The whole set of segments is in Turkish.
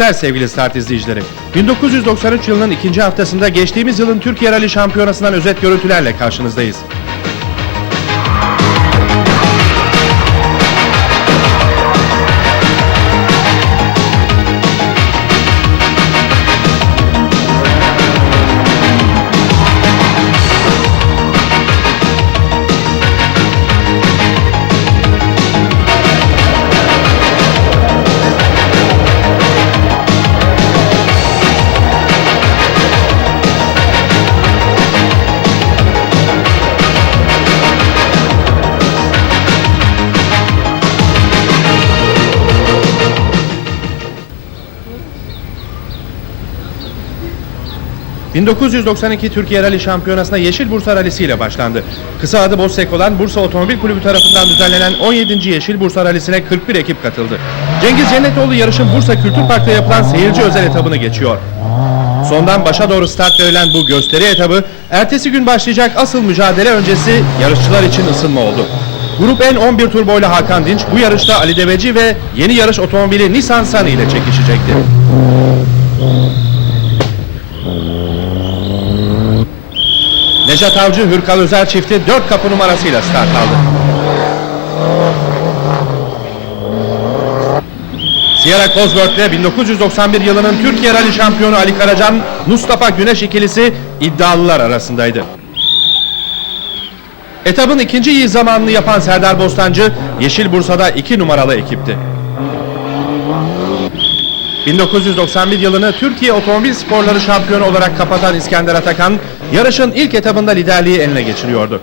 günler sevgili start izleyicileri. 1993 yılının ikinci haftasında geçtiğimiz yılın Türkiye Rally Şampiyonası'ndan özet görüntülerle karşınızdayız. ...1992 Türkiye Rally Şampiyonası'na Yeşil Bursa Rallisi ile başlandı. Kısa adı Bozsek olan Bursa Otomobil Kulübü tarafından düzenlenen 17. Yeşil Bursa Rallisi'ne 41 ekip katıldı. Cengiz Cennetoğlu yarışın Bursa Kültür Park'ta yapılan seyirci özel etabını geçiyor. Sondan başa doğru start verilen bu gösteri etabı, ertesi gün başlayacak asıl mücadele öncesi yarışçılar için ısınma oldu. Grup N 11 turboyla Hakan Dinç bu yarışta Ali Deveci ve yeni yarış otomobili Nissan Sunny ile çekişecekti. Nejat Avcı Hürkal Özer çifti 4 kapı numarasıyla start aldı. Sierra Cosworth'le 1991 yılının Türkiye Rally şampiyonu Ali Karacan, Mustafa Güneş ikilisi iddialılar arasındaydı. Etabın ikinci iyi zamanını yapan Serdar Bostancı, Yeşil Bursa'da 2 numaralı ekipti. 1991 yılını Türkiye Otomobil Sporları şampiyonu olarak kapatan İskender Atakan, yarışın ilk etabında liderliği eline geçiriyordu.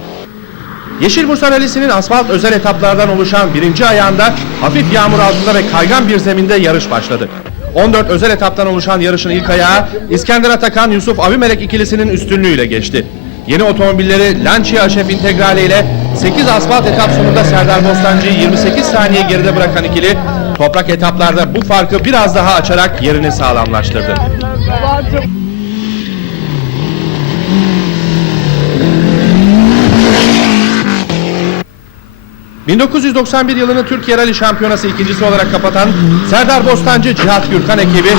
Yeşil Bursa Rallisi'nin asfalt özel etaplardan oluşan birinci ayağında hafif yağmur altında ve kaygan bir zeminde yarış başladı. 14 özel etaptan oluşan yarışın ilk ayağı İskender Atakan Yusuf Abimelek ikilisinin üstünlüğüyle geçti. Yeni otomobilleri Lancia Şef Integrale ile 8 asfalt etap sonunda Serdar Bostancı'yı 28 saniye geride bırakan ikili toprak etaplarda bu farkı biraz daha açarak yerini sağlamlaştırdı. 1991 yılını Türkiye Rally Şampiyonası ikincisi olarak kapatan Serdar Bostancı Cihat Gürkan ekibi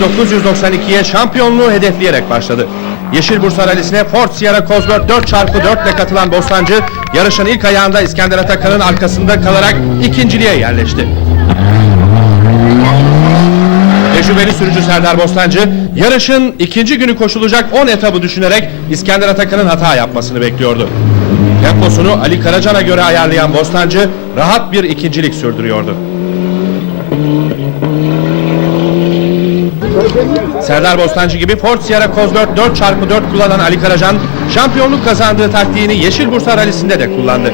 1992'ye şampiyonluğu hedefleyerek başladı. Yeşil Bursa Rally'sine Ford Sierra Cosworth 4x4 ile katılan Bostancı yarışın ilk ayağında İskender Atakan'ın arkasında kalarak ikinciliğe yerleşti. Tecrübeli sürücü Serdar Bostancı yarışın ikinci günü koşulacak 10 etabı düşünerek İskender Atakan'ın hata yapmasını bekliyordu. Temposunu Ali Karacan'a göre ayarlayan Bostancı rahat bir ikincilik sürdürüyordu. Serdar Bostancı gibi Ford Sierra Cosworth 4x4 kullanan Ali Karacan şampiyonluk kazandığı taktiğini Yeşil Bursa Rallisi'nde de kullandı.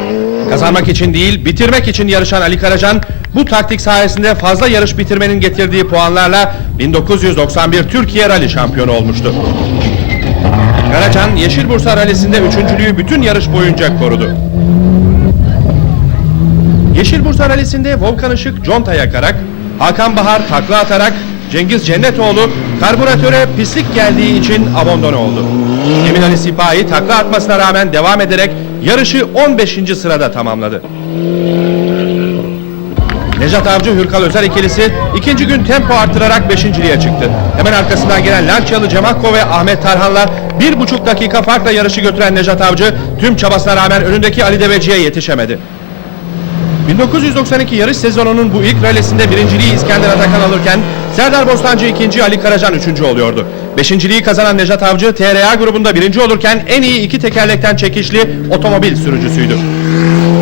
Kazanmak için değil bitirmek için yarışan Ali Karacan bu taktik sayesinde fazla yarış bitirmenin getirdiği puanlarla 1991 Türkiye Rally şampiyonu olmuştu. Karacan Yeşil Bursa Rallisi'nde üçüncülüğü bütün yarış boyunca korudu. Yeşil Bursa Rallisi'nde Volkan Işık conta yakarak, Hakan Bahar takla atarak, Cengiz Cennetoğlu karbüratöre pislik geldiği için abandone oldu. Emin Ali Sipahi takla atmasına rağmen devam ederek yarışı 15. sırada tamamladı. Nejat Avcı Hürkal Özer ikilisi ikinci gün tempo arttırarak beşinciliğe çıktı. Hemen arkasından gelen Lancialı Cemakko ve Ahmet Tarhan'la bir buçuk dakika farkla yarışı götüren Nejat Avcı tüm çabasına rağmen önündeki Ali Deveci'ye yetişemedi. 1992 yarış sezonunun bu ilk rallisinde birinciliği İskender Atakan alırken Serdar Bostancı ikinci, Ali Karacan üçüncü oluyordu. Beşinciliği kazanan Nejat Avcı TRA grubunda birinci olurken en iyi iki tekerlekten çekişli otomobil sürücüsüydü.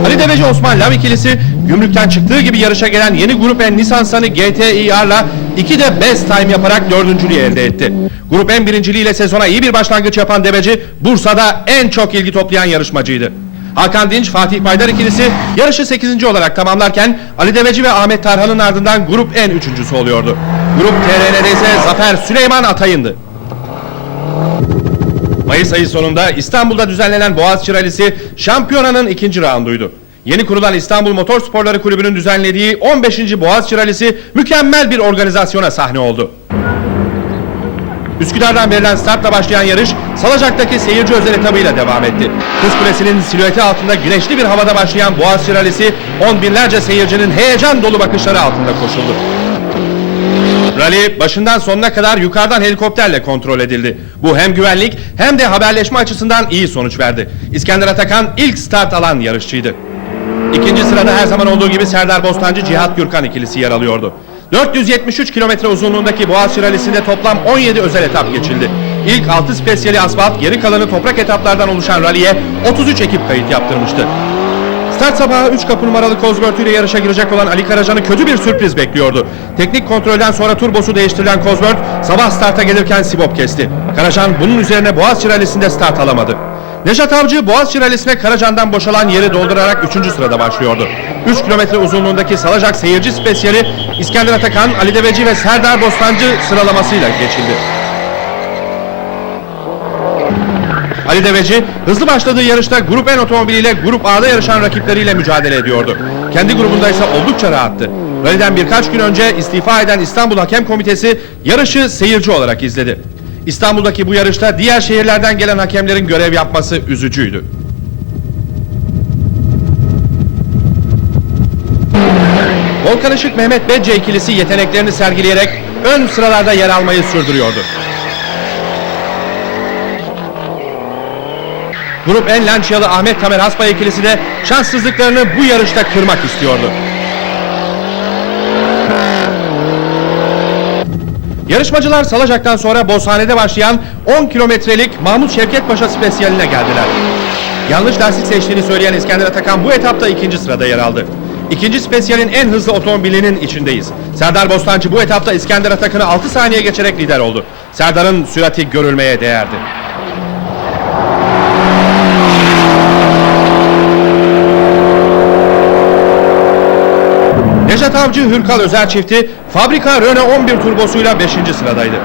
Ali Deveci Osman Lav ikilisi gümrükten çıktığı gibi yarışa gelen yeni grup N Nissan Sunny GTIR'la iki de best time yaparak dördüncülüğü elde etti. Grup N birinciliğiyle sezona iyi bir başlangıç yapan Deveci Bursa'da en çok ilgi toplayan yarışmacıydı. Hakan Dinç, Fatih Baydar ikilisi yarışı 8. olarak tamamlarken Ali Deveci ve Ahmet Tarhan'ın ardından Grup N üçüncüsü oluyordu. Grup TRN'de ise Zafer Süleyman Atay'ındı. Mayıs ayı sonunda İstanbul'da düzenlenen Boğaziçi Rallisi şampiyonanın ikinci raunduydu. Yeni kurulan İstanbul Motor Sporları Kulübü'nün düzenlediği 15. Boğaziçi Rallisi mükemmel bir organizasyona sahne oldu. Üsküdar'dan verilen startla başlayan yarış Salacak'taki seyirci özel etabıyla devam etti. Kız Kulesi'nin silüeti altında güneşli bir havada başlayan Boğaziçi Rallisi on binlerce seyircinin heyecan dolu bakışları altında koşuldu. Rally başından sonuna kadar yukarıdan helikopterle kontrol edildi. Bu hem güvenlik hem de haberleşme açısından iyi sonuç verdi. İskender Atakan ilk start alan yarışçıydı. İkinci sırada her zaman olduğu gibi Serdar Bostancı Cihat Gürkan ikilisi yer alıyordu. 473 kilometre uzunluğundaki Boğaziçi Rally'sinde toplam 17 özel etap geçildi. İlk 6 spesiyeli asfalt, geri kalanı toprak etaplardan oluşan rally'e 33 ekip kayıt yaptırmıştı. Start sabahı 3 kapı numaralı Cosworth ile yarışa girecek olan Ali Karacan'ı kötü bir sürpriz bekliyordu. Teknik kontrolden sonra turbosu değiştirilen Cosworth sabah starta gelirken sibop kesti. Karacan bunun üzerine Boğaziçi Rally'sinde start alamadı. Nejat Avcı Boğaziçi Rally'sine Karacan'dan boşalan yeri doldurarak 3. sırada başlıyordu. 3 kilometre uzunluğundaki Salacak seyirci spesiyeli İskender Atakan, Ali Deveci ve Serdar Bostancı sıralamasıyla geçildi. Ali Deveci hızlı başladığı yarışta Grup N otomobiliyle Grup A'da yarışan rakipleriyle mücadele ediyordu. Kendi grubunda ise oldukça rahattı. Rally'den birkaç gün önce istifa eden İstanbul Hakem Komitesi yarışı seyirci olarak izledi. İstanbul'daki bu yarışta diğer şehirlerden gelen hakemlerin görev yapması üzücüydü. Volkan Işık Mehmet Becce ikilisi yeteneklerini sergileyerek ön sıralarda yer almayı sürdürüyordu. Grup en Lançyalı Ahmet Tamer Hasbay ikilisi de şanssızlıklarını bu yarışta kırmak istiyordu. Yarışmacılar Salacak'tan sonra Bozhane'de başlayan 10 kilometrelik Mahmut Şevket Paşa spesiyaline geldiler. Yanlış lastik seçtiğini söyleyen İskender Atakan bu etapta ikinci sırada yer aldı. İkinci spesiyalin en hızlı otomobilinin içindeyiz. Serdar Bostancı bu etapta İskender Atakan'ı 6 saniye geçerek lider oldu. Serdar'ın sürati görülmeye değerdi. Nejat Avcı Hürkal Özel çifti fabrika Renault 11 turbosuyla 5. sıradaydı.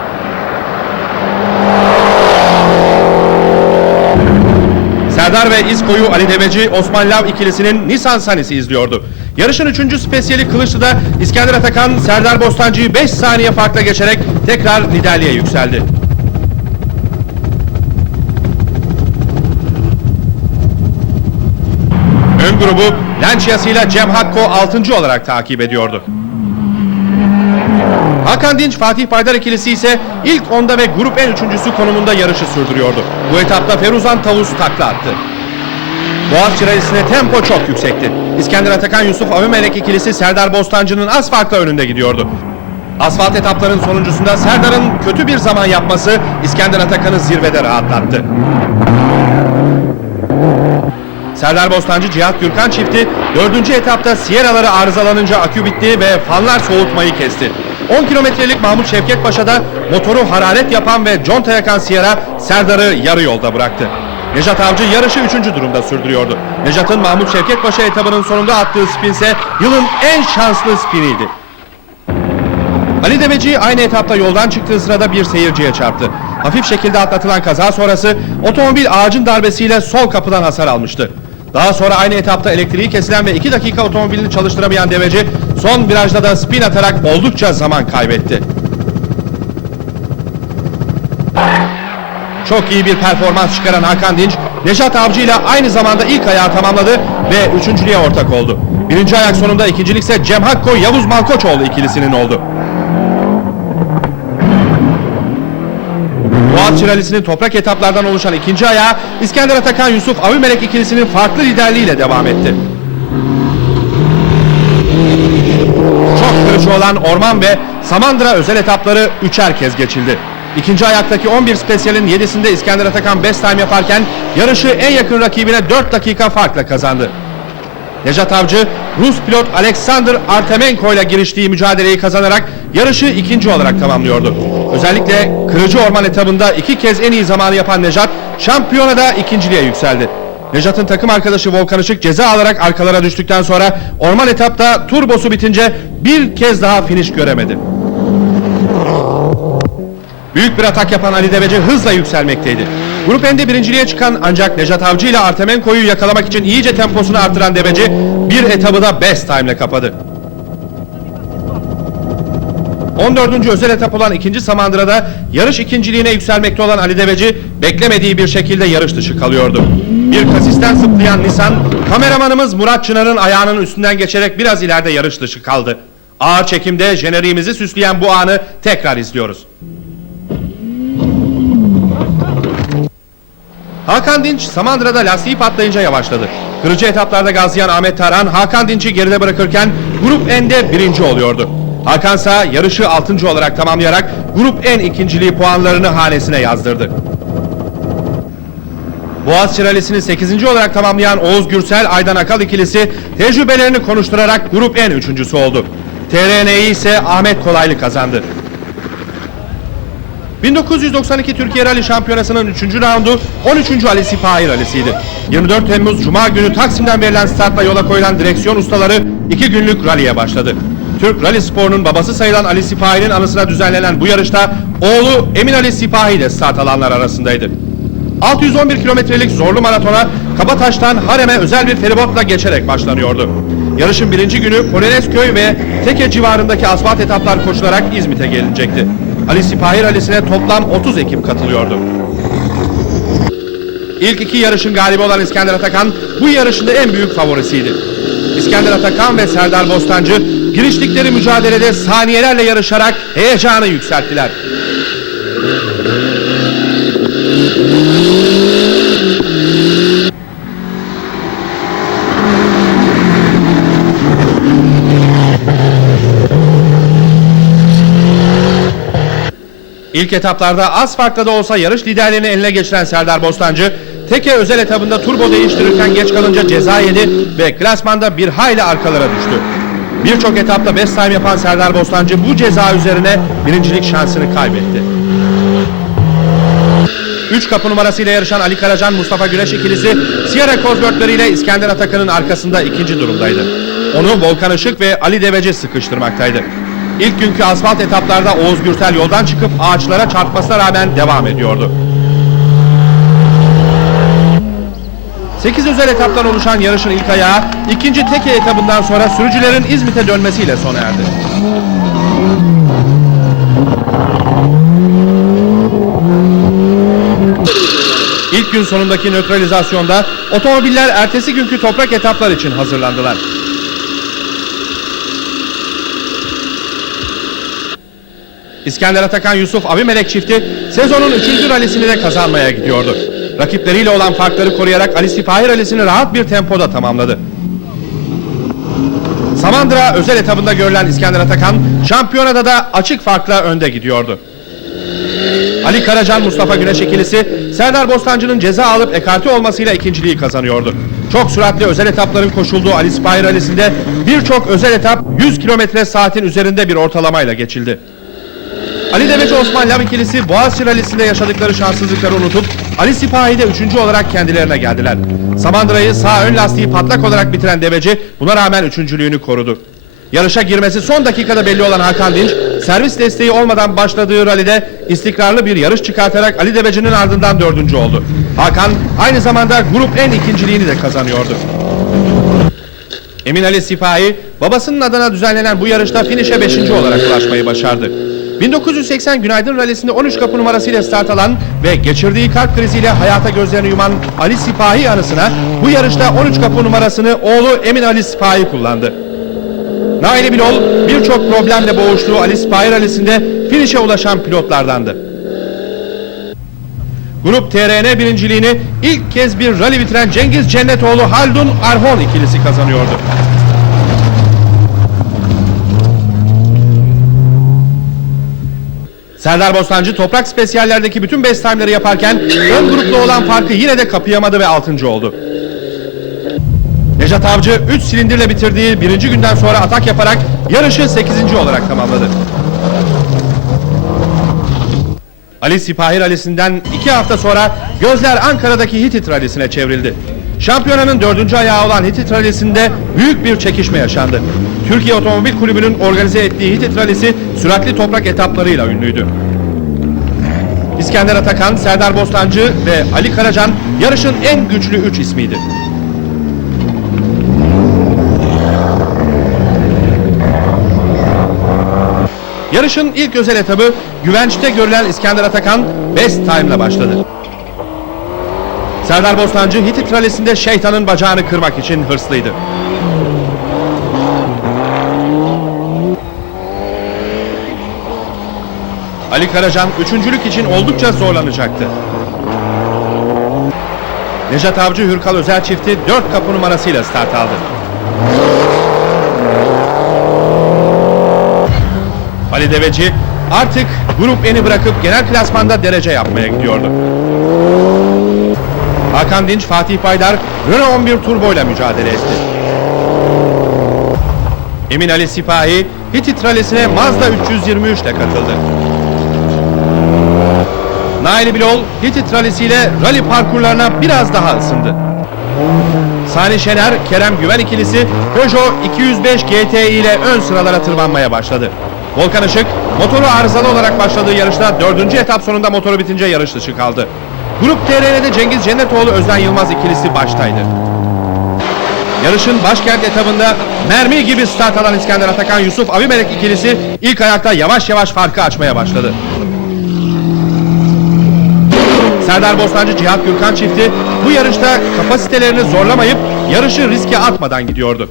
Serdar ve İsko'yu Ali Deveci Osman Lav ikilisinin Nisan Sanisi izliyordu. Yarışın 3. spesiyeli Kılıçlı'da İskender Atakan Serdar Bostancı'yı 5 saniye farkla geçerek tekrar liderliğe yükseldi. Ön grubu Lancias'ıyla Cem Hakko 6. olarak takip ediyordu. Hakan Dinç Fatih Paydar ikilisi ise ilk onda ve grup en üçüncüsü konumunda yarışı sürdürüyordu. Bu etapta Feruzan Tavus takla attı. Boğaziçi Rally'sine tempo çok yüksekti. İskender Atakan Yusuf Avümelek ikilisi Serdar Bostancı'nın az farkla önünde gidiyordu. Asfalt etapların sonuncusunda Serdar'ın kötü bir zaman yapması İskender Atakan'ı zirvede rahatlattı. Serdar Bostancı Cihat Gürkan çifti 4. etapta Sierra'ları arızalanınca akü bitti ve fanlar soğutmayı kesti. 10 kilometrelik Mahmut Şevket Paşa'da motoru hararet yapan ve conta yakan Sierra Serdar'ı yarı yolda bıraktı. Nejat Avcı yarışı 3. durumda sürdürüyordu. Nejat'ın Mahmut Şevket Paşa etabının sonunda attığı spinse yılın en şanslı spiniydi. Ali Deveci aynı etapta yoldan çıktığı sırada bir seyirciye çarptı. Hafif şekilde atlatılan kaza sonrası otomobil ağacın darbesiyle sol kapıdan hasar almıştı. Daha sonra aynı etapta elektriği kesilen ve 2 dakika otomobilini çalıştıramayan Deveci son virajda da spin atarak oldukça zaman kaybetti. Çok iyi bir performans çıkaran Hakan Dinç, Neşat Avcı ile aynı zamanda ilk ayağı tamamladı ve üçüncülüğe ortak oldu. Birinci ayak sonunda ikincilik ise Cem Hakko Yavuz Malkoçoğlu ikilisinin oldu. Boğaziçi Rally'sinin toprak etaplardan oluşan ikinci ayağı İskender Atakan Yusuf Avimelek ikilisinin farklı liderliğiyle devam etti. Çok kırıcı olan Orman ve Samandıra özel etapları üçer kez geçildi. İkinci ayaktaki 11 spesiyalin 7'sinde İskender Atakan best time yaparken yarışı en yakın rakibine 4 dakika farkla kazandı. Nejat Avcı, Rus pilot Alexander Artemenko ile giriştiği mücadeleyi kazanarak yarışı ikinci olarak tamamlıyordu. Özellikle kırıcı orman etabında iki kez en iyi zamanı yapan Nejat, şampiyonada ikinciliğe yükseldi. Nejat'ın takım arkadaşı Volkan Işık ceza alarak arkalara düştükten sonra orman etapta turbosu bitince bir kez daha finish göremedi. Büyük bir atak yapan Ali Deveci hızla yükselmekteydi. Grup N'de birinciliğe çıkan ancak Nejat Avcı ile Artemenko'yu yakalamak için iyice temposunu arttıran Deveci bir etabı da best time ile kapadı. 14. özel etap olan ikinci Samandıra'da yarış ikinciliğine yükselmekte olan Ali Deveci beklemediği bir şekilde yarış dışı kalıyordu. Bir kasisten zıplayan Nisan kameramanımız Murat Çınar'ın ayağının üstünden geçerek biraz ileride yarış dışı kaldı. Ağır çekimde jeneriğimizi süsleyen bu anı tekrar izliyoruz. Hakan Dinç Samandıra'da lastiği patlayınca yavaşladı. Kırıcı etaplarda gazlayan Ahmet Tarhan Hakan Dinç'i geride bırakırken Grup N'de birinci oluyordu. Hakan ise yarışı 6. olarak tamamlayarak Grup N ikinciliği puanlarını hanesine yazdırdı. Boğaziçi Rally'sini 8. olarak tamamlayan Oğuz Gürsel Aydan Akal ikilisi tecrübelerini konuşturarak Grup N üçüncüsü oldu. TRN'yi ise Ahmet Kolaylı kazandı. 1992 Türkiye Rally Şampiyonası'nın 3. raundu 13. Ali Sipahi Rally'siydi. 24 Temmuz Cuma günü Taksim'den verilen startla yola koyulan direksiyon ustaları 2 günlük rally'e başladı. Türk Rally sporunun babası sayılan Ali Sipahi'nin anısına düzenlenen bu yarışta oğlu Emin Ali Sipahi de start alanlar arasındaydı. 611 kilometrelik zorlu maratona Kabataş'tan Harem'e özel bir feribotla geçerek başlanıyordu. Yarışın birinci günü Polonezköy ve Teke civarındaki asfalt etaplar koşularak İzmit'e gelinecekti. Ali Sipahi Rally'sine toplam 30 ekip katılıyordu. İlk iki yarışın galibi olan İskender Atakan bu yarışında en büyük favorisiydi. İskender Atakan ve Serdar Bostancı giriştikleri mücadelede saniyelerle yarışarak heyecanı yükselttiler. İlk etaplarda az farkla da olsa yarış liderliğini eline geçiren Serdar Bostancı, Teke özel etabında turbo değiştirirken geç kalınca ceza yedi ve klasmanda bir hayli arkalara düştü. Birçok etapta best time yapan Serdar Bostancı bu ceza üzerine birincilik şansını kaybetti. 3 kapı numarasıyla yarışan Ali Karacan Mustafa Güneş ikilisi Sierra ile İskender Atakan'ın arkasında ikinci durumdaydı. Onu Volkan Işık ve Ali Deveci sıkıştırmaktaydı. İlk günkü asfalt etaplarda Oğuz Gürsel yoldan çıkıp ağaçlara çarpmasına rağmen devam ediyordu. 8 özel etaptan oluşan yarışın ilk ayağı ikinci teke etabından sonra sürücülerin İzmit'e dönmesiyle sona erdi. İlk gün sonundaki nötralizasyonda otomobiller ertesi günkü toprak etaplar için hazırlandılar. İskender Atakan Yusuf Abimelek çifti sezonun 3. rallisini de kazanmaya gidiyordu. Rakipleriyle olan farkları koruyarak Ali Sipahi rallisini rahat bir tempoda tamamladı. Samandıra özel etabında görülen İskender Atakan şampiyonada da açık farkla önde gidiyordu. Ali Karacan Mustafa Güneş ikilisi Serdar Bostancı'nın ceza alıp ekarte olmasıyla ikinciliği kazanıyordu. Çok süratli özel etapların koşulduğu Ali Sipahi rallisinde birçok özel etap 100 kilometre saatin üzerinde bir ortalamayla geçildi. Ali Deveci Osman Lav ikilisi Boğaziçi Rally'sinde yaşadıkları şanssızlıkları unutup Ali Sipahi'de üçüncü olarak kendilerine geldiler. Samandıra'yı sağ ön lastiği patlak olarak bitiren Deveci buna rağmen üçüncülüğünü korudu. Yarışa girmesi son dakikada belli olan Hakan Dinç, servis desteği olmadan başladığı rallide istikrarlı bir yarış çıkartarak Ali Deveci'nin ardından dördüncü oldu. Hakan aynı zamanda grup en ikinciliğini de kazanıyordu. Emin Ali Sipahi babasının adına düzenlenen bu yarışta finişe 5. olarak ulaşmayı başardı. 1980 Günaydın Rally'sinde 13 kapı numarasıyla start alan ve geçirdiği kalp kriziyle hayata gözlerini yuman Ali Sipahi anısına bu yarışta 13 kapı numarasını oğlu Emin Ali Sipahi kullandı. Naili Bilol birçok problemle boğuştuğu Ali Sipahi Rally'sinde finişe ulaşan pilotlardandı. Grup TRN birinciliğini ilk kez bir rally bitiren Cengiz Cennetoğlu Haldun Arhon ikilisi kazanıyordu. Serdar Bostancı toprak spesiyallerdeki bütün best time'ları yaparken ön grupta olan farkı yine de kapayamadı ve 6. oldu. Nejat Avcı 3 silindirle bitirdiği birinci günden sonra atak yaparak yarışı 8. olarak tamamladı. Ali Sipahi Rally'sinden 2 hafta sonra gözler Ankara'daki Hitit Rally'sine çevrildi. Şampiyonanın dördüncü ayağı olan Hitit Rally'sinde büyük bir çekişme yaşandı. Türkiye Otomobil Kulübü'nün organize ettiği Hitit Rally'si süratli toprak etaplarıyla ünlüydü. İskender Atakan, Serdar Bostancı ve Ali Karacan yarışın en güçlü 3 ismiydi. Yarışın ilk özel etabı güvençte görülen İskender Atakan best time ile başladı. Serdar Bostancı Hitit Rally'sinde şeytanın bacağını kırmak için hırslıydı. Ali Karacan üçüncülük için oldukça zorlanacaktı. Nejat Avcı Hürkal Özel çifti 4 kapı numarasıyla start aldı. Ali Deveci artık Grup N'i bırakıp genel klasmanda derece yapmaya gidiyordu. Hakan Dinç, Fatih Paydar Renault 11 Turbo ile mücadele etti. Emin Ali Sipahi Hitit rallisine Mazda 323 ile katıldı. Nail Bilol Hitit rallisiyle rally parkurlarına biraz daha ısındı. Sani Şener, Kerem Güven ikilisi Peugeot 205 GTI ile ön sıralara tırmanmaya başladı. Volkan Işık, motoru arızalı olarak başladığı yarışta dördüncü etap sonunda motoru bitince yarış dışı kaldı. Grup TRN'de Cengiz Cennetoğlu Özden Yılmaz ikilisi baştaydı. Yarışın başkent etabında mermi gibi start alan İskender Atakan Yusuf Abimelek ikilisi ilk ayakta yavaş yavaş farkı açmaya başladı. Serdar Bostancı Cihat Gürkan çifti bu yarışta kapasitelerini zorlamayıp yarışı riske atmadan gidiyordu.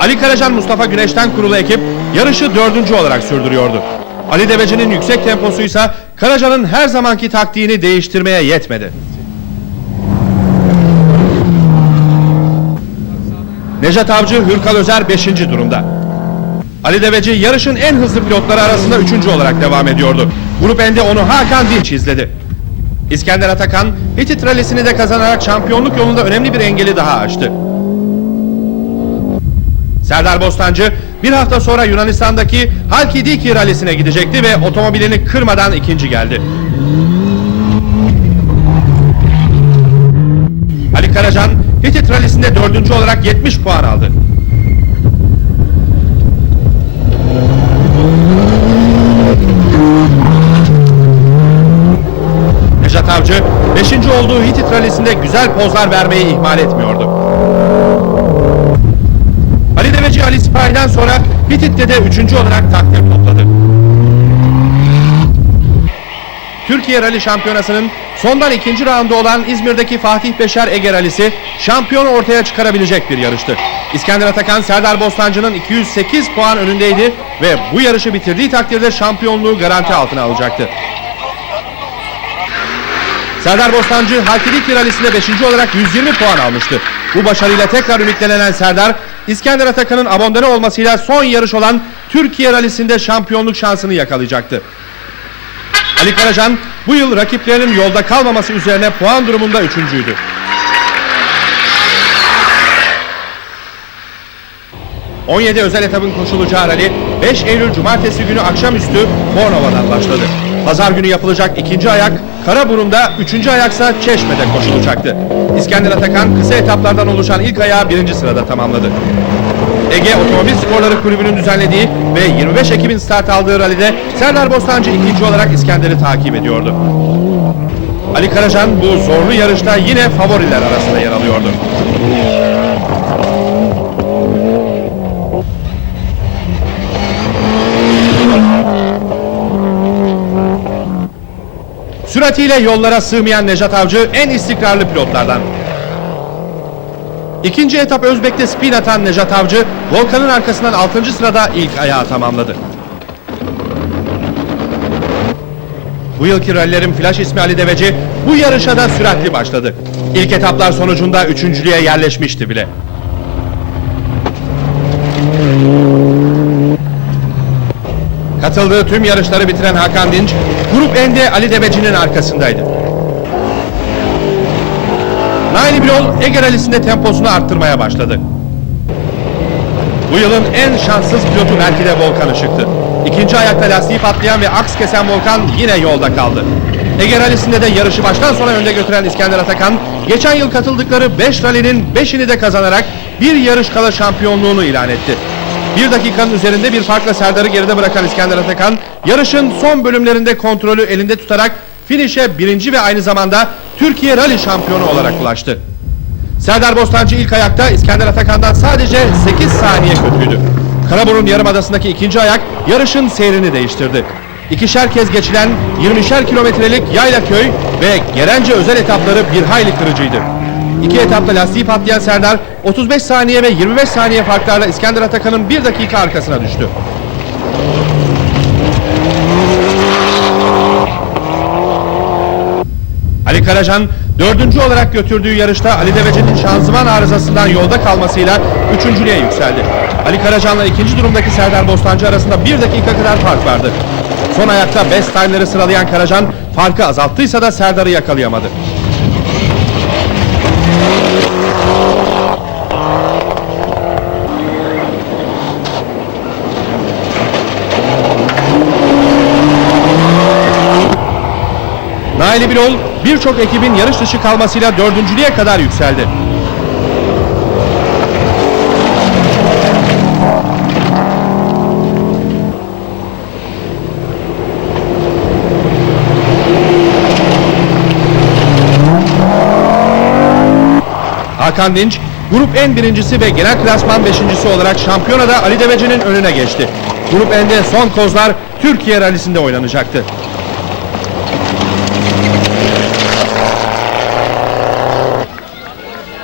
Ali Karacan Mustafa Güneş'ten kurulu ekip yarışı dördüncü olarak sürdürüyordu. Ali Deveci'nin yüksek temposuysa Karaca'nın her zamanki taktiğini değiştirmeye yetmedi. Nejat Avcı Hürkal Özer 5. durumda. Ali Deveci yarışın en hızlı pilotları arasında 3. olarak devam ediyordu. Grup N'de onu Hakan Dinç izledi. İskender Atakan Hitit rallisini de kazanarak şampiyonluk yolunda önemli bir engeli daha aştı. Serdar Bostancı bir hafta sonra Yunanistan'daki Halkidiki rallisine gidecekti ve otomobilini kırmadan ikinci geldi. Ali Karacan Hitit rallisinde dördüncü olarak 70 puan aldı. Nejat Avcı 5. olduğu Hitit rallisinde güzel pozlar vermeyi ihmal etmiyordu. Ali Deveci Ali Sipahi'den sonra Hitit'te de üçüncü olarak takdir topladı. Türkiye Rally Şampiyonası'nın sondan ikinci raundu olan İzmir'deki Fatih Beşer Ege Rallisi şampiyonu ortaya çıkarabilecek bir yarıştı. İskender Atakan Serdar Bostancı'nın 208 puan önündeydi ve bu yarışı bitirdiği takdirde şampiyonluğu garanti altına alacaktı. Serdar Bostancı Halkidiki Rallisi'nde 5. olarak 120 puan almıştı. Bu başarıyla tekrar ümitlenen Serdar, İskender Atakan'ın abondene olmasıyla son yarış olan Türkiye Rallisi'nde şampiyonluk şansını yakalayacaktı. Ali Karacan bu yıl rakiplerinin yolda kalmaması üzerine puan durumunda üçüncüydü. ...17 özel etabın koşulacağı rally 5 Eylül Cumartesi günü akşamüstü Bornova'dan başladı. Pazar günü yapılacak ikinci ayak Karaburun'da, üçüncü ayaksa Çeşme'de koşulacaktı. İskender Atakan kısa etaplardan oluşan ilk ayağı birinci sırada tamamladı. Ege Otomobil Sporları Kulübü'nün düzenlediği ve 25 Ekim'in start aldığı rallide Serdar Bostancı ikinci olarak İskender'i takip ediyordu. Ali Karacan bu zorlu yarışta yine favoriler arasında yer alıyordu. Süratiyle yollara sığmayan Nejat Avcı en istikrarlı pilotlardan. İkinci etap Özbek'te spin atan Nejat Avcı, Volkan'ın arkasından 6. sırada ilk ayağı tamamladı. Bu yılki rallilerin flash ismi Ali Deveci bu yarışa da süratli başladı. İlk etaplar sonucunda üçüncülüğe yerleşmişti bile. Katıldığı tüm yarışları bitiren Hakan Dinç, Grup N'de Ali Deveci'nin arkasındaydı. Nail Birol Ege Rallisi'nde temposunu arttırmaya başladı. Bu yılın en şanssız pilotu belki de Volkan Işık'tı. İkinci ayakta lastiği patlayan ve aks kesen Volkan yine yolda kaldı. Ege Rallisi'nde de yarışı baştan sona önde götüren İskender Atakan, geçen yıl katıldıkları 5 rallinin 5'ini de kazanarak bir yarış kala şampiyonluğunu ilan etti. Bir dakikanın üzerinde bir farkla Serdar'ı geride bırakan İskender Atakan, yarışın son bölümlerinde kontrolü elinde tutarak finişe birinci ve aynı zamanda Türkiye Rally şampiyonu olarak ulaştı. Serdar Bostancı ilk ayakta İskender Atakan'dan sadece 8 saniye kötüydü. Karaburun Yarımadası'ndaki ikinci ayak yarışın seyrini değiştirdi. İkişer kez geçilen 20'şer kilometrelik Yaylaköy ve Gerence özel etapları bir hayli kırıcıydı. İki etapta lastiği patlayan Serdar 35 saniye ve 25 saniye farklarla İskender Atakan'ın 1 dakika arkasına düştü. Ali Karacan dördüncü olarak götürdüğü yarışta Ali Deveci'nin şanzıman arızasından yolda kalmasıyla üçüncülüğe yükseldi. Ali Karacan'la ikinci durumdaki Serdar Bostancı arasında bir dakika kadar fark vardı. Son ayakta best time'ları sıralayan Karacan farkı azalttıysa da Serdar'ı yakalayamadı. Naili Bilol birçok ekibin yarış dışı kalmasıyla dördüncülüğe kadar yükseldi. Hakan Dinç, Grup N birincisi ve genel klasman beşincisi olarak şampiyonada Ali Deveci'nin önüne geçti. Grup N'de son kozlar Türkiye rallisinde oynanacaktı.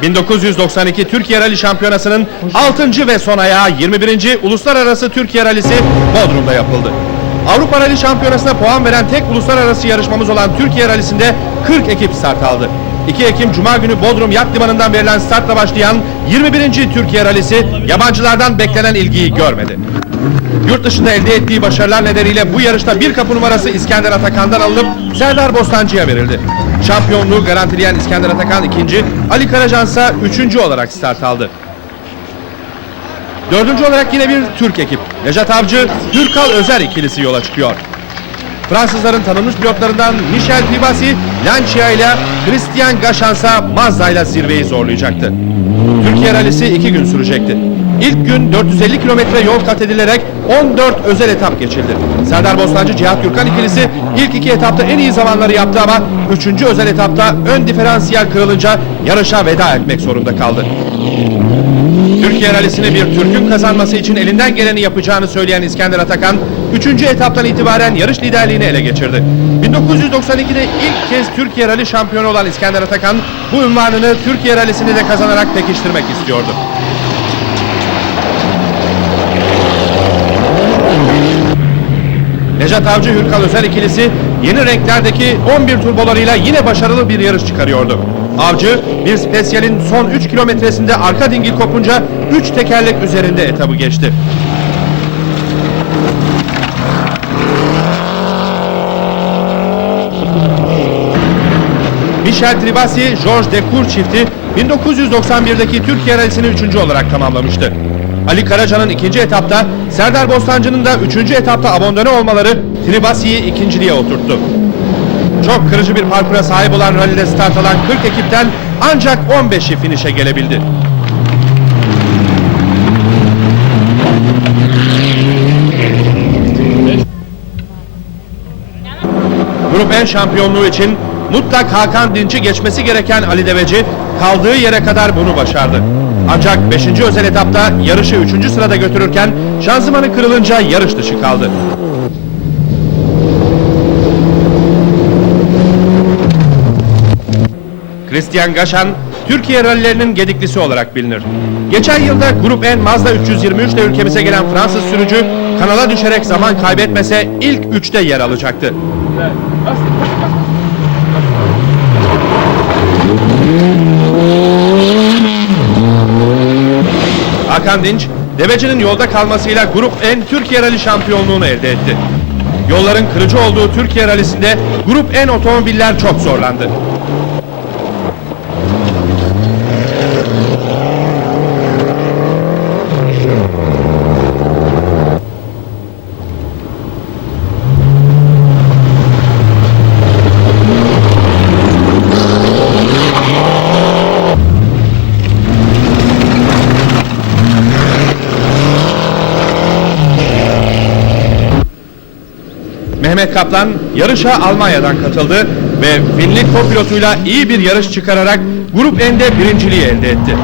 ...1992 Türkiye Rally Şampiyonası'nın 6. ve son ayağı 21. Uluslararası Türkiye Rallisi Bodrum'da yapıldı. Avrupa Rally Şampiyonası'na puan veren tek uluslararası yarışmamız olan Türkiye Rallisi'nde 40 ekip start aldı. 2 Ekim Cuma günü Bodrum Yat Limanı'ndan verilen startla başlayan 21. Türkiye Rallisi yabancılardan beklenen ilgiyi görmedi. Yurt dışında elde ettiği başarılar nedeniyle bu yarışta bir kapı numarası İskender Atakan'dan alınıp Serdar Bostancı'ya verildi. Şampiyonluğu garantileyen İskender Atakan ikinci, Ali Karacan ise üçüncü olarak start aldı. Dördüncü olarak yine bir Türk ekip. Nejat Avcı, Hürkal Özer ikilisi yola çıkıyor. Fransızların tanınmış pilotlarından Michel Tribasi, Lancia ile Christian Gachans'a Mazda ile zirveyi zorlayacaktı. Türkiye rallisi iki gün sürecekti. İlk gün 450 kilometre yol kat edilerek 14 özel etap geçildi. Serdar Bostancı Cihat Gürkan ikilisi ilk iki etapta en iyi zamanları yaptı ama üçüncü özel etapta ön diferansiyel kırılınca yarışa veda etmek zorunda kaldı. Türkiye rallisini bir Türk'ün kazanması için elinden geleni yapacağını söyleyen İskender Atakan, 3. etaptan itibaren yarış liderliğini ele geçirdi. 1992'de ilk kez Türkiye Rally şampiyonu olan İskender Atakan, bu ünvanını Türkiye rallisini de kazanarak pekiştirmek istiyordu. Nejat Avcı Hürkal Özel ikilisi yeni renklerdeki 11 turbolarıyla yine başarılı bir yarış çıkarıyordu. Avcı bir spesiyalin son 3 kilometresinde arka dingil kopunca 3 tekerlek üzerinde etabı geçti. Michel Tribasi, Georges Decour çifti 1991'deki Türkiye Rallisi'ni 3. olarak tamamlamıştı. Ali Karaca'nın ikinci etapta, Serdar Bostancı'nın da üçüncü etapta abandone olmaları Tribasi'yi ikinciliğe oturttu. Çok kırıcı bir parkura sahip olan rallide start alan 40 ekipten ancak 15'i finişe gelebildi. Grup N şampiyonluğu için mutlak Hakan Dinç'i geçmesi gereken Ali Deveci kaldığı yere kadar bunu başardı. Ancak 5. özel etapta yarışı 3. sırada götürürken şanzımanı kırılınca yarış dışı kaldı. Christian Gaşan, Türkiye rallilerinin gediklisi olarak bilinir. Geçen yılda Grup N Mazda 323 ile ülkemize gelen Fransız sürücü kanala düşerek zaman kaybetmese ilk üçte yer alacaktı. Hakan Dinç, Deveci'nin yolda kalmasıyla Grup N Türkiye Rally şampiyonluğunu elde etti. Yolların kırıcı olduğu Türkiye Rally'sinde Grup N otomobiller çok zorlandı. Kaplan yarışa Almanya'dan katıldı ve Finlik kopilotuyla iyi bir yarış çıkararak Grup N'de birinciliği elde etti.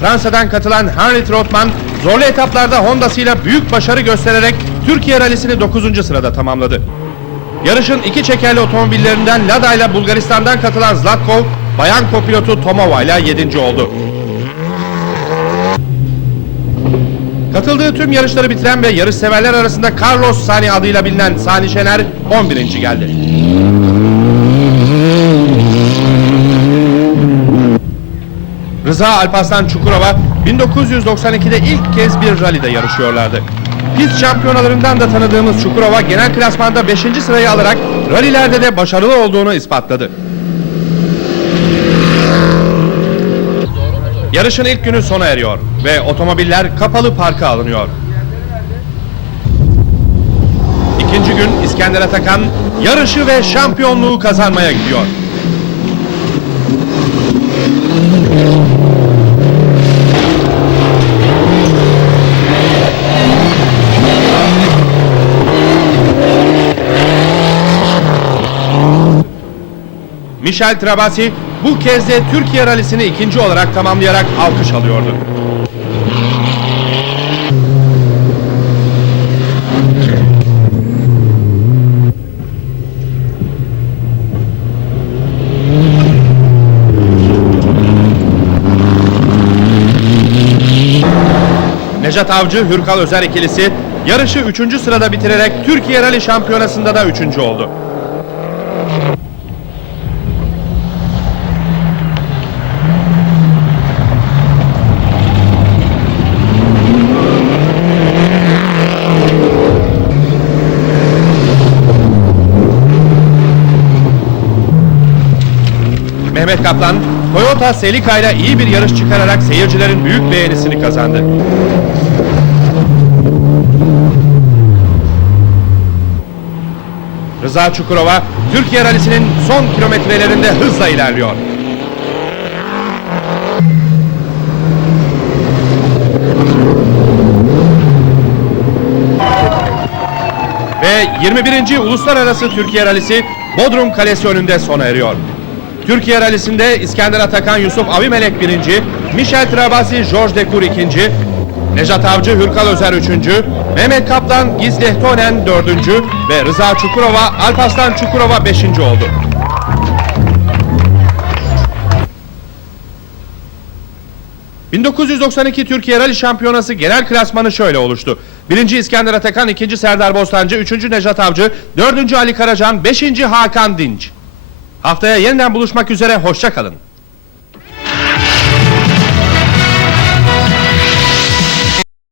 Fransa'dan katılan Henry Trotman zorlu etaplarda Honda'sıyla büyük başarı göstererek Türkiye rallisini 9. sırada tamamladı. Yarışın iki çekerli otomobillerinden Lada ile Bulgaristan'dan katılan Zlatkov, bayan kopilotu Tomova ile 7. oldu. Katıldığı tüm yarışları bitiren ve yarış severler arasında Carlos Sani adıyla bilinen Sani Şener 11. geldi. Rıza Alparslan Çukurova 1992'de ilk kez bir rallide yarışıyorlardı. Pist şampiyonalarından da tanıdığımız Çukurova genel klasmanda 5. sırayı alarak rallilerde de başarılı olduğunu ispatladı. Yarışın ilk günü sona eriyor ve otomobiller kapalı parka alınıyor. İkinci gün İskender Atakan yarışı ve şampiyonluğu kazanmaya gidiyor. Michel Trabasi bu kez de Türkiye rallisini ikinci olarak tamamlayarak alkış alıyordu. Necat Avcı, Hürkal Özer ikilisi yarışı 3. sırada bitirerek Türkiye Rally Şampiyonası'nda da 3. oldu. Kaplan, Toyota Celica ile iyi bir yarış çıkararak seyircilerin büyük beğenisini kazandı. Rıza Çukurova, Türkiye rallisinin son kilometrelerinde hızla ilerliyor. Ve 21. Uluslararası Türkiye Rallisi Bodrum Kalesi önünde sona eriyor. Türkiye rallisinde İskender Atakan Yusuf Avimelek birinci, Michel Trabasi George Dekur ikinci, Nejat Avcı Hürkal Özer üçüncü, Mehmet Kaplan Gizli Tonen dördüncü ve Rıza Çukurova Alparslan Çukurova beşinci oldu. ...1992 Türkiye Rally Şampiyonası genel klasmanı şöyle oluştu. Birinci İskender Atakan, ikinci Serdar Bostancı, üçüncü Nejat Avcı, dördüncü Ali Karacan, beşinci Hakan Dinç. Haftaya yeniden buluşmak üzere, hoşça kalın.